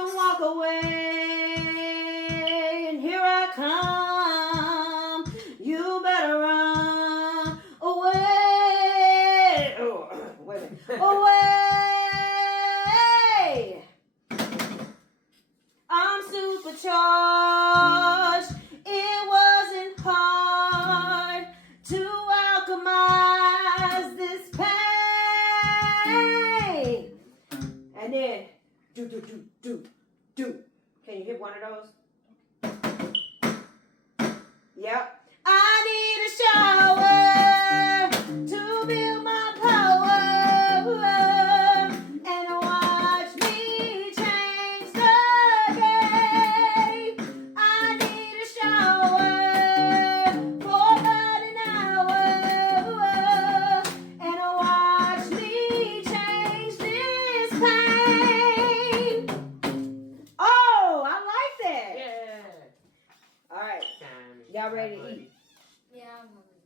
gonna walk away, and here I come. You better run away. Oh, wait a minute. Away. I'm supercharged. It wasn't hard to alchemize this pain. And then, do. Can you hit one of those? Yep. I need a shower to build my power and watch me change the game. I need a shower for about an hour and watch me change this pain. Oh, I like that. Yeah. All right. Y'all ready to eat? Yeah, I'm hungry.